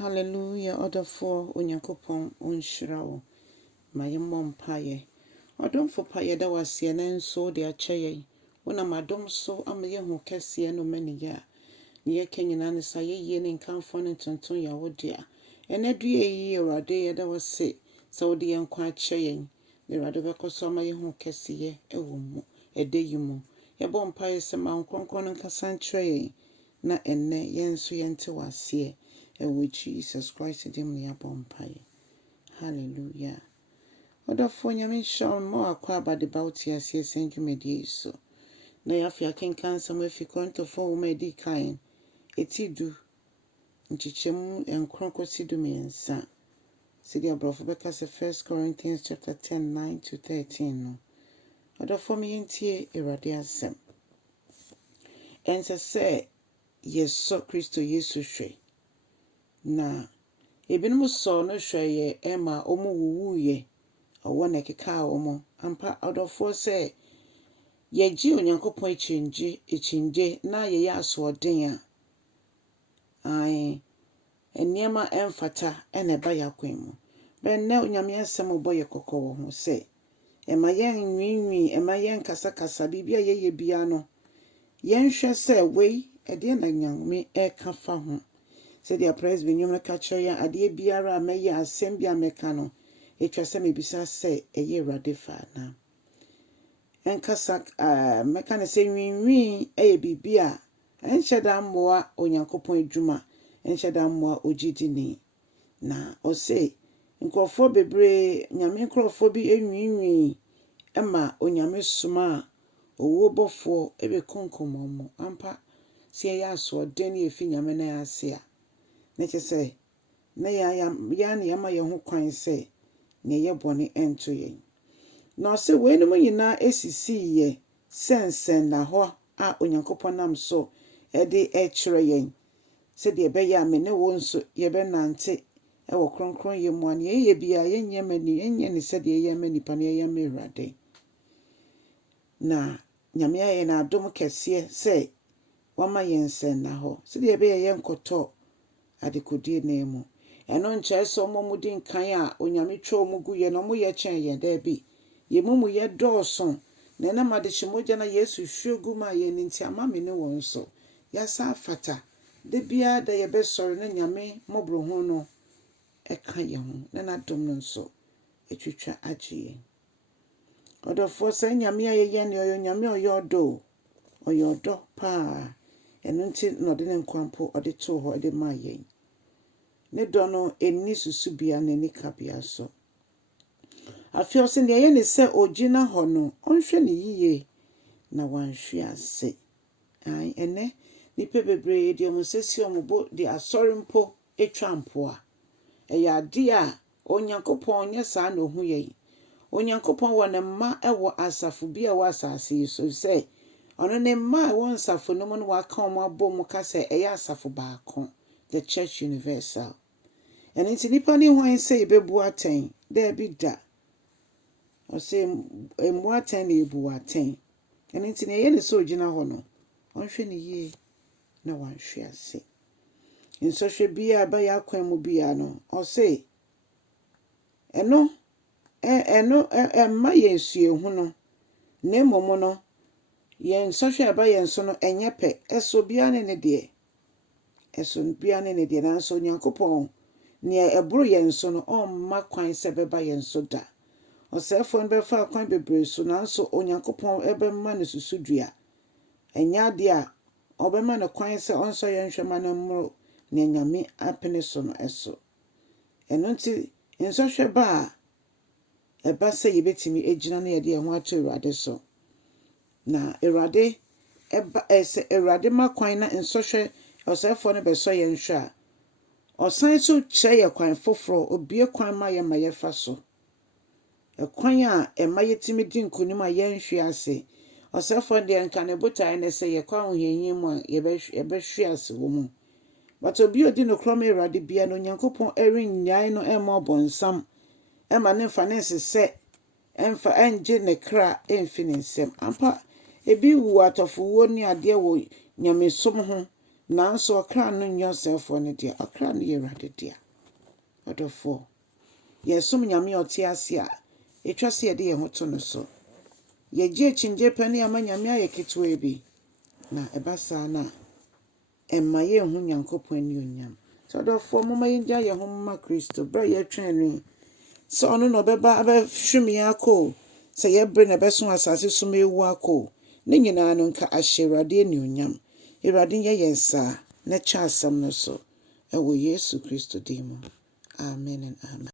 Hallelujah. Odafo Onyankopon onhyirawo. Mayemo mpaye. Odomfo paye da wase na nso de akyeye. Wona madom so amaye hu kese no maniya. Ne yekenyina ne sa yeye ne nkamfo ne tonton ya wodia. Enadue yi Awurade ye da wase. Sa wode yenkwa akyeye. Ne Awurade bekoso amaye hu kese ye ewo mu. Edeyimu. Yebo mpaye se ma nkronkron nkasa nkyereye. Na enne yenso yente wase. With Jesus Christ dim ne abompaye. Hallelujah. Odafo nyame shall more akwa the bauti as ye send you medieso. Na yafia ken cancer me fi konto fo medi kain. Etidu nchichemu enkronko sidu miensa. Sidi abrofo beka se 1 Corinthians chapter 10 9 to 13 no. Odafo me yentie Awurade asem. Ense se yeso Kristo Yesu hwe. Na ebinom so no hweye ema omu wuwuye owo na keka omo ampa odofo se yeji Onyankopon echinje na ye asoden a eniema emfata ene ba yakwan mu ben na onyame asem oboye kokowo ho se ema yen nwinwi ema yen kasakasa bibia ye bia no yen hwe se wei ede na nyame eka fa ho. Said the praise be nyum catcher ya ade biara meye asem bia meka no etwase me bisa se eye Awurade fa na enkasa meka ne se nwinwi eye bibia enhyeda mmoa Onyankopon adwuma enhyeda mmoa ogidini na o se nkofo bebre nyame nkofo bi enwinwi ema onyame suma owo bofo ebe konkomomo ampa se ya so den ye fi nyame na ase a neche say na ya ne yama ye ho kwan say ne ye bone ento ye na se we no nyina esisi ye sensen na ho a Onyankopon nam so e de e kire ye se de be ya me ne wo nso ye be nante e wo kronkron ye mu an ye bia ye nyemani enye ne se de ye mani pa ne ye me Awurade na nyame ye na adom kese se wama yensen na ho se de be ye nkoto adekodie nemu eno nche so momudi nkan a onyame twa omugu ye no mo ye chen ye da bi ye mumu ye dooso na na made chimoja na Yesu hwegu ma ye nti amame ne won so ya sa fata de bia da ye be sori na nyame mobro ho no eka ye ho na dom no so etwitwa agie odofo se nyame ye ne oyo nyame oyodo pa eno nti no de nkwampo ode to ho ode ma ye ne dono eni susu bia na ni kabia so afio se ne ye ne se ogina ho no onhwe ne yiye na wanhwe ase ai ene ni pebebre de omosesi ombo de asorempo etwampo a eya ade a Onyankopon nya sa na ohu ye Onyankopon wona mma ewo asafo bia wa asase so se ono ne mma won safo no mo waka omo abom ka se eya asafo baako the church universal and it's nipa ni hwan say bebu aten there be da o say emu aten na ebu aten and it's ne ye ne so gina ho no onhwe ne ye na wanhwe ase nso hwe bia ba ya kwan mu bia no o say eno ma yensu ehu no ne momo no yen so hwe ba yen so no enye pe eso bia ne de eso bia ne de na so Nyankopon ne eburu yenso no omma kwan se beba yenso da osefo nbe fa kwan bebre so nanso Onyankopon ebemma ne susudua enya de a obemma ne kwan se onso yenhwema na mmro ne nyame apene so no eso eno nti enso hwe ba eba se yebetimi ejina na ye de ho ato Awurade so na Awurade eba ese Awurade makwan na enso hwe osefo ne beso yenhwe a osan so cheye kwan foforo obie kwan ma ye fa so ekwan a ema yetimi di nkonim a yenhwe ase osefo de nka ne botai ne se ye kwan hohyin mu a ye behwe ase wo mu but obi odi no krom Awurade bia no Nyankopon erinnyai no ema obonsam ema ne fa ne se emfa enje ne kra emfi ne nsem ampa ebi wu atofo wo ni ade wo nyamesom ho nanso ɔkra no nyɛ ɔsɛefoɔ no deɛ ɔkra no yɛ Awurade dea. Ɔdɔfoɔ yɛsom Nyame a ɔte ase a ɛtwa sɛ yɛde yɛn ho to no so. Yɛgye akyingye pɛ ne ama Nyame ayɛ ketewa bi na ɛba saa na ɛmma yɛnhu Nyankopɔn anuonyam. Sɛ ɔdɔfoɔ momma yɛngya yɛn ho mma Kristo berɛ a yɛtwɛn no yi. Sɛ ɔno na ɔbɛba abɛhwem yɛn akɔ, sɛ yɛbere na ɛbɛso asase so ma ewu akɔ, ne nyinaa no nka ahyɛ Awurade anuonyam. Awurade nyɛ yɛn saa na kyɛ asɛm no so. Ɛwɔ Yesu Kristo din mu. Amen and amen.